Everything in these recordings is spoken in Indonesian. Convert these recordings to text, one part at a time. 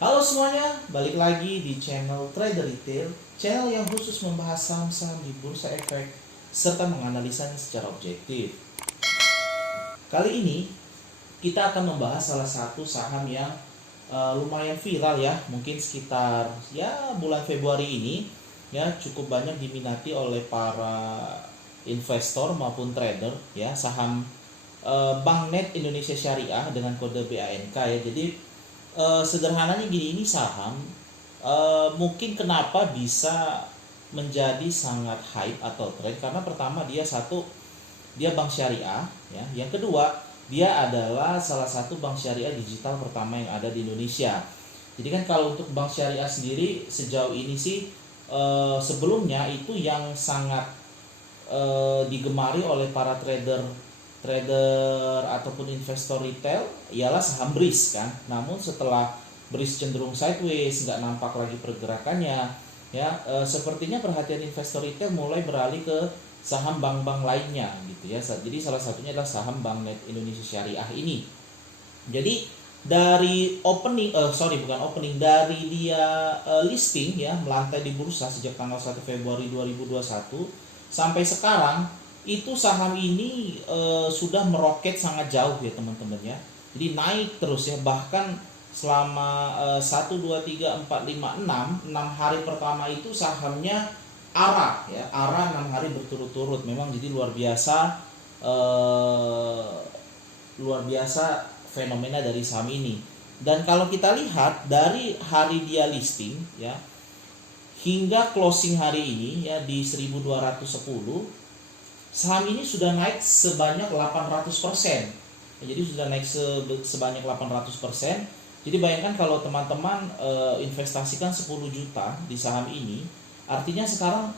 Halo semuanya, balik lagi di channel Trader Retail, channel yang khusus membahas saham-saham di bursa efek serta menganalisanya secara objektif. Kali ini kita akan membahas salah satu saham yang lumayan viral ya, mungkin sekitar ya bulan Februari ini ya cukup banyak diminati oleh para investor maupun trader ya, saham Bank Net Indonesia Syariah dengan kode BANK ya. Jadi sederhananya gini, ini saham mungkin kenapa bisa menjadi sangat hype atau tren, karena pertama dia bank syariah ya, yang kedua dia adalah salah satu bank syariah digital pertama yang ada di Indonesia. Jadi kan kalau untuk bank syariah sendiri sejauh ini sih sebelumnya itu yang sangat digemari oleh para trader ataupun investor retail ialah saham BRIS kan. Namun setelah BRIS cenderung sideways, nggak nampak lagi pergerakannya ya, sepertinya perhatian investor retail mulai beralih ke saham bank-bank lainnya gitu ya. Jadi salah satunya adalah saham Bank Net Indonesia Syariah ini. Jadi dari dari dia listing ya, melantai di bursa sejak tanggal 1 Februari 2021 sampai sekarang, itu saham ini sudah meroket sangat jauh ya teman-teman ya. Jadi naik terus ya, bahkan selama 1, 2, 3, 4, 5, 6 hari pertama itu sahamnya arah 6 hari berturut-turut. Memang jadi luar biasa fenomena dari saham ini. Dan kalau kita lihat dari hari dia listing ya hingga closing hari ini ya di 1210, saham ini sudah naik sebanyak 800%. Jadi sudah naik sebanyak 800%. Jadi bayangkan kalau teman-teman investasikan 10 juta di saham ini, artinya sekarang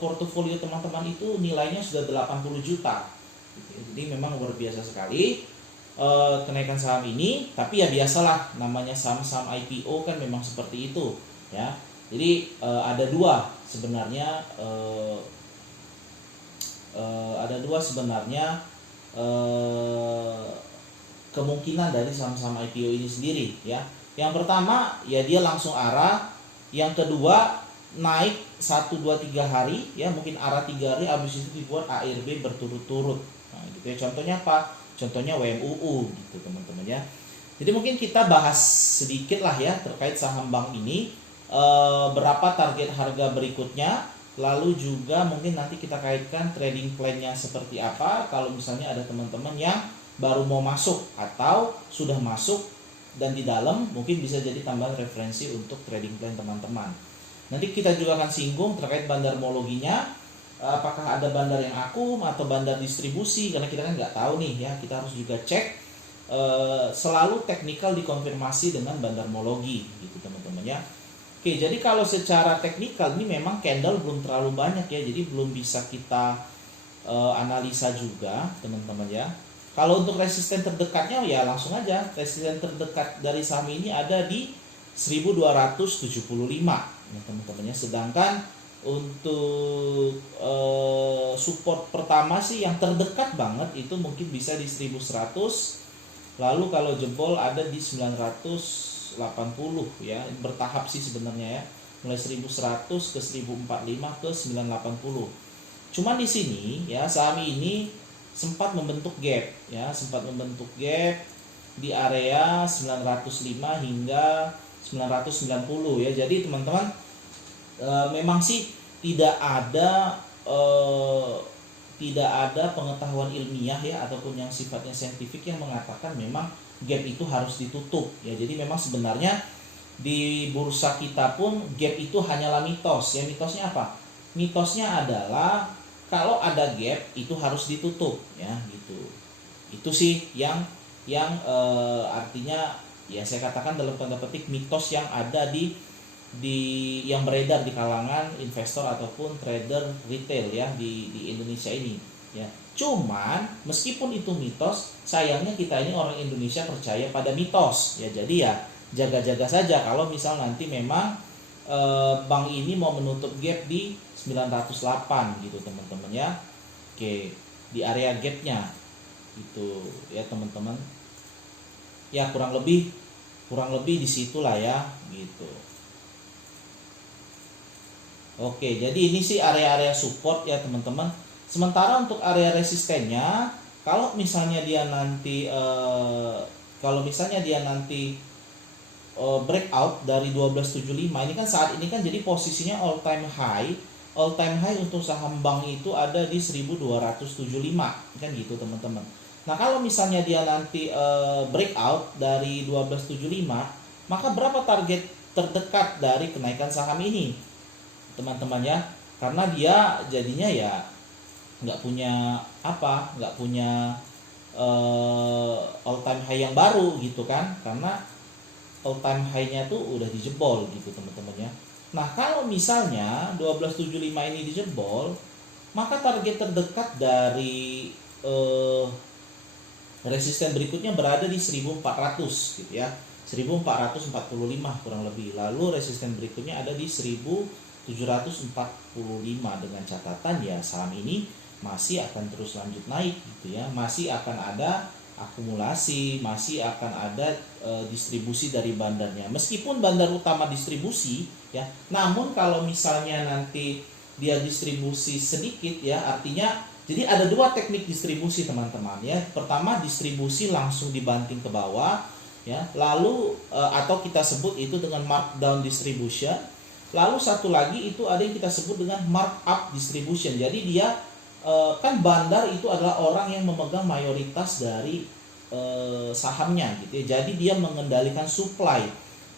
portofolio teman-teman itu nilainya sudah 80 juta. Jadi memang luar biasa sekali kenaikan saham ini. Tapi ya biasalah, namanya saham-saham IPO kan memang seperti itu ya. Jadi ada dua sebenarnya kemungkinan dari saham-saham IPO ini sendiri ya. Yang pertama ya dia langsung arah, yang kedua naik 1, 2, 3 hari ya, mungkin arah 3 hari, habis itu dibuat ARB berturut-turut. Nah gitu ya, contohnya apa? Contohnya WMUU gitu teman-teman ya. Jadi mungkin kita bahas sedikit lah ya terkait saham bank ini, berapa target harga berikutnya, lalu juga mungkin nanti kita kaitkan trading plan-nya seperti apa kalau misalnya ada teman-teman yang baru mau masuk atau sudah masuk dan di dalam, mungkin bisa jadi tambahan referensi untuk trading plan teman-teman. Nanti kita juga akan singgung terkait bandarmologinya, apakah ada bandar yang akum atau bandar distribusi, karena kita kan nggak tahu nih ya, kita harus juga cek. Selalu teknikal dikonfirmasi dengan bandarmologi gitu teman-teman ya. Oke, jadi kalau secara teknikal ini memang candle belum terlalu banyak ya, jadi belum bisa kita analisa juga teman-teman ya. Kalau untuk resisten terdekatnya ya langsung aja, resisten terdekat dari saham ini ada di 1275 ya teman-teman ya. Sedangkan untuk support pertama sih yang terdekat banget itu mungkin bisa di 1100. Lalu kalau jebol ada di 980 ya, bertahap sih sebenarnya ya, mulai 1100 ke 1045 ke 980. Cuman di sini ya saham ini sempat membentuk gap di area 905 hingga 990 ya. Jadi teman-teman memang sih tidak ada pengetahuan ilmiah ya ataupun yang sifatnya saintifik yang mengatakan memang gap itu harus ditutup ya. Jadi memang sebenarnya di bursa kita pun gap itu hanyalah mitos ya. Mitosnya apa? Mitosnya adalah kalau ada gap itu harus ditutup ya gitu. Itu sih yang artinya ya saya katakan dalam tanda petik mitos yang ada di yang beredar di kalangan investor ataupun trader retail ya di Indonesia ini ya. Cuman meskipun itu mitos, sayangnya kita ini orang Indonesia percaya pada mitos ya. Jadi ya jaga-jaga saja kalau misal nanti memang bank ini mau menutup gap di 908 gitu teman-teman ya. Oke, di area gapnya itu ya teman-teman ya, kurang lebih Kurang lebih disitulah ya gitu. Oke, jadi ini sih area-area support ya teman-teman. Sementara untuk area resistennya, kalau misalnya dia nanti breakout dari 1275, ini kan saat ini kan jadi posisinya all time high. All time high untuk saham bank itu ada di 1275 kan gitu teman-teman. Nah, kalau misalnya dia nanti breakout dari 1275, maka berapa target terdekat dari kenaikan saham ini teman-teman ya? Karena dia jadinya ya nggak punya all time high yang baru gitu kan, karena all time high-nya tuh udah dijebol gitu teman-teman ya. Nah, kalau misalnya 1275 ini dijebol, maka target terdekat dari resisten berikutnya berada di 1400 gitu ya. 1445 kurang lebih. Lalu resisten berikutnya ada di 1745, dengan catatan ya saham ini masih akan terus lanjut naik gitu ya. Masih akan ada akumulasi, masih akan ada distribusi dari bandarnya. Meskipun bandar utama distribusi ya, namun kalau misalnya nanti dia distribusi sedikit ya, artinya jadi ada dua teknik distribusi teman-teman ya. Pertama, distribusi langsung dibanting ke bawah ya. Lalu atau kita sebut itu dengan markdown distribution. Lalu satu lagi itu ada yang kita sebut dengan markup distribution. Jadi dia kan bandar itu adalah orang yang memegang mayoritas dari sahamnya gitu ya. Jadi dia mengendalikan supply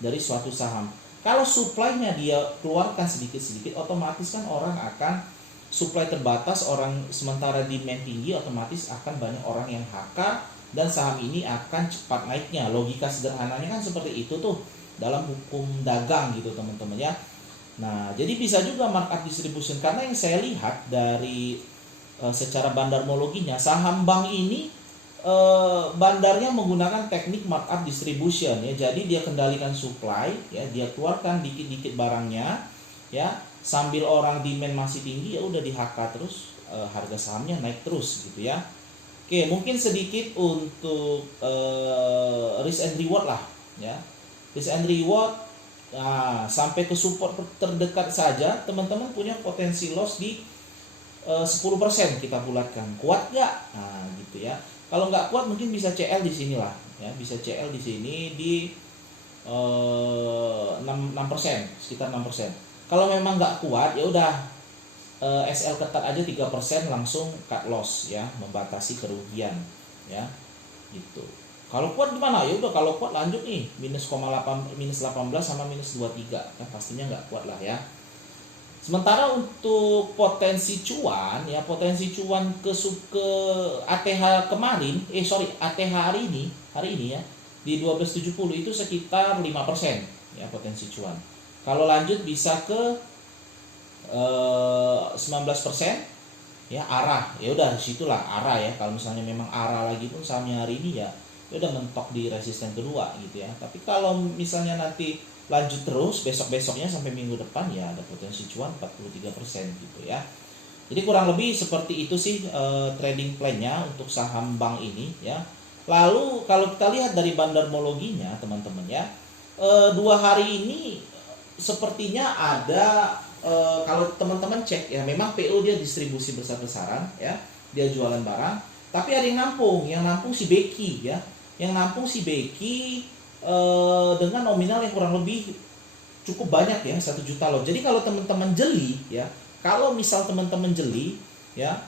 dari suatu saham. Kalau supply-nya dia keluarkan sedikit-sedikit, otomatis kan orang akan supply terbatas, sementara demand tinggi, otomatis akan banyak orang yang hakar dan saham ini akan cepat naiknya. Logika sederhananya kan seperti itu tuh dalam hukum dagang gitu teman-teman ya. Nah, jadi bisa juga markup distribution, karena yang saya lihat dari secara bandarmologinya, saham bank ini bandarnya menggunakan teknik markup distribution ya. Jadi dia kendalikan supply ya, dia keluarkan dikit-dikit barangnya ya, sambil orang demand masih tinggi ya udah di-HK terus, harga sahamnya naik terus gitu ya. Oke, mungkin sedikit untuk risk and reward lah ya. Risk and reward, nah, sampai ke support terdekat saja teman-teman punya potensi loss di 10% kita bulatkan. Kuat nggak? Nah, gitu ya. Kalau nggak kuat mungkin bisa CL di sini lah ya, bisa CL di sini di 6%, sekitar 6%. Kalau memang nggak kuat ya udah SL ketat aja 3%, langsung cut loss ya, membatasi kerugian ya. Gitu. Kalau kuat gimana? Ya udah, kalau kuat lanjut nih minus 18 sama minus 23 kan pastinya nggak kuat lah ya. Sementara untuk potensi cuan ya, potensi cuan ke ATH kemarin, ATH hari ini ya di 1270 itu sekitar 5% ya potensi cuan. Kalau lanjut bisa ke 19% ya, arah. Ya udah situlah arah ya. Kalau misalnya memang arah lagi pun sahamnya hari ini ya udah mentok di resisten kedua gitu ya. Tapi kalau misalnya nanti lanjut terus besok-besoknya sampai minggu depan ya ada potensi cuan 43% gitu ya. Jadi kurang lebih seperti itu sih trading plan-nya untuk saham bank ini ya. Lalu kalau kita lihat dari bandarmologinya teman-teman ya, 2 hari ini sepertinya ada kalau teman-teman cek ya, memang PO dia distribusi besar-besaran ya, dia jualan barang, tapi ada yang nampung si Becky ya, yang nampung si Becky dengan nominal yang kurang lebih cukup banyak ya, 1 juta lot. Jadi kalau teman-teman jeli ya, kalau misal teman-teman jeli ya,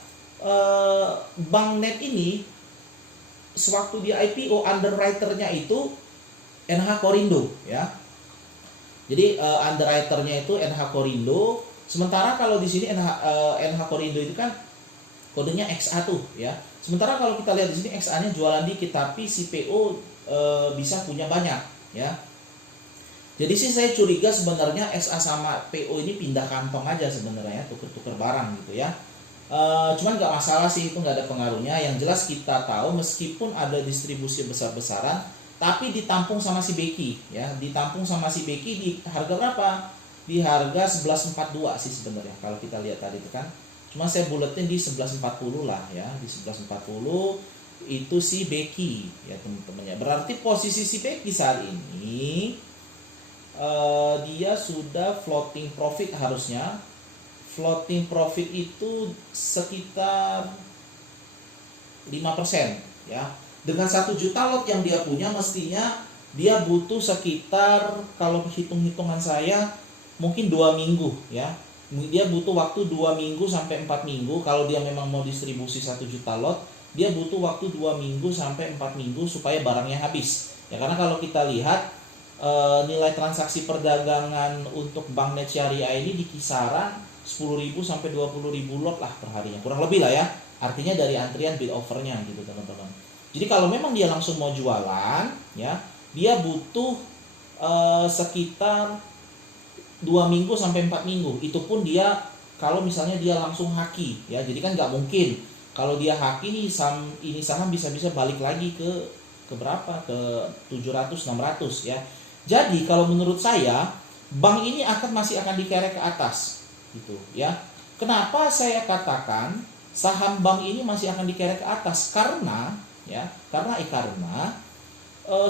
Bank Net ini sewaktu di IPO underwriter-nya itu NH Korindo ya. Jadi underwriter-nya itu NH Korindo. Sementara kalau di sini NH Korindo itu kan kodenya XA tuh ya. Sementara kalau kita lihat di sini XA-nya jualan dikit, tapi si PO bisa punya banyak ya. Jadi sih saya curiga sebenarnya XA sama PO ini pindah kantong aja sebenarnya, tuker-tuker barang gitu ya. Cuman nggak masalah sih, itu nggak ada pengaruhnya. Yang jelas kita tahu meskipun ada distribusi besar-besaran, tapi ditampung sama si Becky ya, ditampung sama si Becky di harga berapa? Di harga 1142 sih sebenarnya kalau kita lihat tadi itu kan. Cuma saya buletin di 1140 lah ya, di 1140 itu si Becky ya teman-teman ya. Berarti posisi si Becky saat ini dia sudah floating profit harusnya. Floating profit itu sekitar 5% ya. Dengan 1 juta lot yang dia punya, mestinya dia butuh sekitar, kalau hitung-hitungan saya mungkin 2 minggu ya. Dia butuh waktu 2 minggu sampai 4 minggu. Kalau dia memang mau distribusi 1 juta lot, dia butuh waktu 2 minggu sampai 4 minggu supaya barangnya habis ya. Karena kalau kita lihat nilai transaksi perdagangan untuk Bank Net Syariah ini di kisaran 10.000 sampai 20.000 lot lah per harinya, kurang lebih lah ya. Artinya dari antrian bid overnya gitu teman-teman. Jadi kalau memang dia langsung mau jualan ya, dia butuh sekitar 2 minggu sampai 4 minggu. Itu pun dia kalau misalnya dia langsung haki ya. Jadi kan nggak mungkin kalau dia haki nih ini saham bisa-bisa balik lagi ke berapa? Ke 700 600 ya. Jadi kalau menurut saya bank ini masih akan dikerek ke atas gitu ya. Kenapa saya katakan saham bank ini masih akan dikerek ke atas? Karena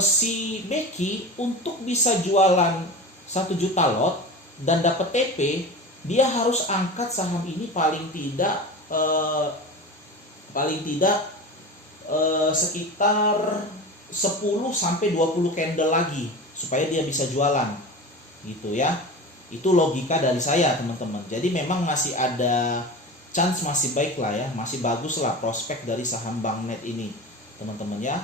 si Becky untuk bisa jualan 1 juta lot dan dapat TP, dia harus angkat saham ini paling tidak sekitar 10 sampai 20 candle lagi supaya dia bisa jualan gitu ya. Itu logika dari saya teman-teman. Jadi memang masih ada chance, masih baik lah ya, masih bagus lah prospek dari saham Bank Net ini teman-teman ya.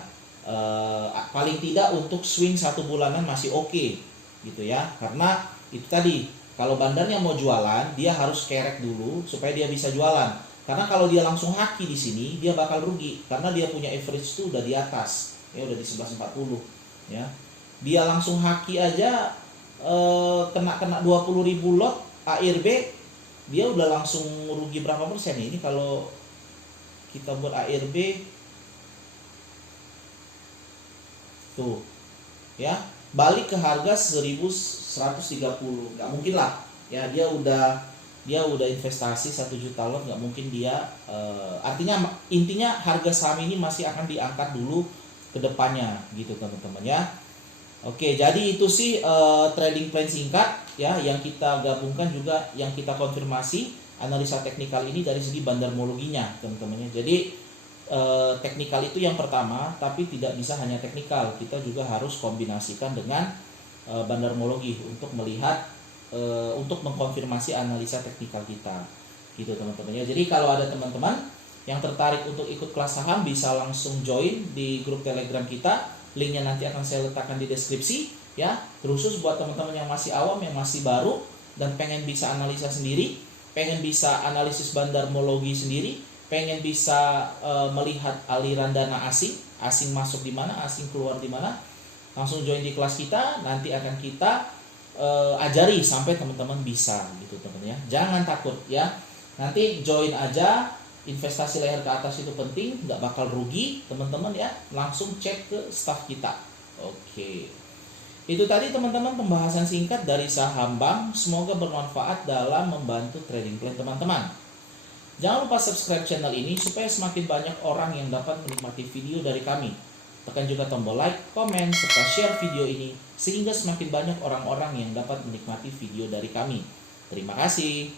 Paling tidak untuk swing 1 bulanan masih oke gitu ya. Karena itu tadi, kalau bandarnya mau jualan dia harus kerek dulu supaya dia bisa jualan. Karena kalau dia langsung haki di sini dia bakal rugi karena dia punya average itu udah di atas ya, udah di 1140 ya. Dia langsung haki aja kena 20.000 lot ARB, dia udah langsung rugi berapa persen ini kalau kita buat ARB tuh ya, balik ke harga 1130. Nggak mungkin lah ya, dia udah investasi 1 juta lot, nggak mungkin dia artinya intinya harga saham ini masih akan diangkat dulu ke depannya gitu teman-teman ya. Oke, jadi itu sih trading plan singkat ya yang kita gabungkan juga, yang kita konfirmasi analisa teknikal ini dari segi bandarmologinya teman-teman ya. Jadi teknikal itu yang pertama, tapi tidak bisa hanya teknikal, kita juga harus kombinasikan dengan bandarmologi untuk melihat untuk mengkonfirmasi analisa teknikal kita gitu teman-teman ya. Jadi kalau ada teman-teman yang tertarik untuk ikut kelas saham, bisa langsung join di grup Telegram kita. Linknya nanti akan saya letakkan di deskripsi ya. Khusus buat teman-teman yang masih awam, yang masih baru dan pengen bisa analisa sendiri, pengen bisa analisis bandarmologi sendiri, pengen bisa melihat aliran dana asing masuk di mana, asing keluar di mana, langsung join di kelas kita. Nanti akan kita ajari sampai teman-teman bisa gitu teman-teman ya. Jangan takut ya. Nanti join aja. Investasi leher ke atas itu penting, nggak bakal rugi teman-teman ya. Langsung cek ke staff kita. Oke, itu tadi teman-teman pembahasan singkat dari saham bank. Semoga bermanfaat dalam membantu trading plan teman-teman. Jangan lupa subscribe channel ini supaya semakin banyak orang yang dapat menikmati video dari kami. Tekan juga tombol like, komen, serta share video ini sehingga semakin banyak orang-orang yang dapat menikmati video dari kami. Terima kasih.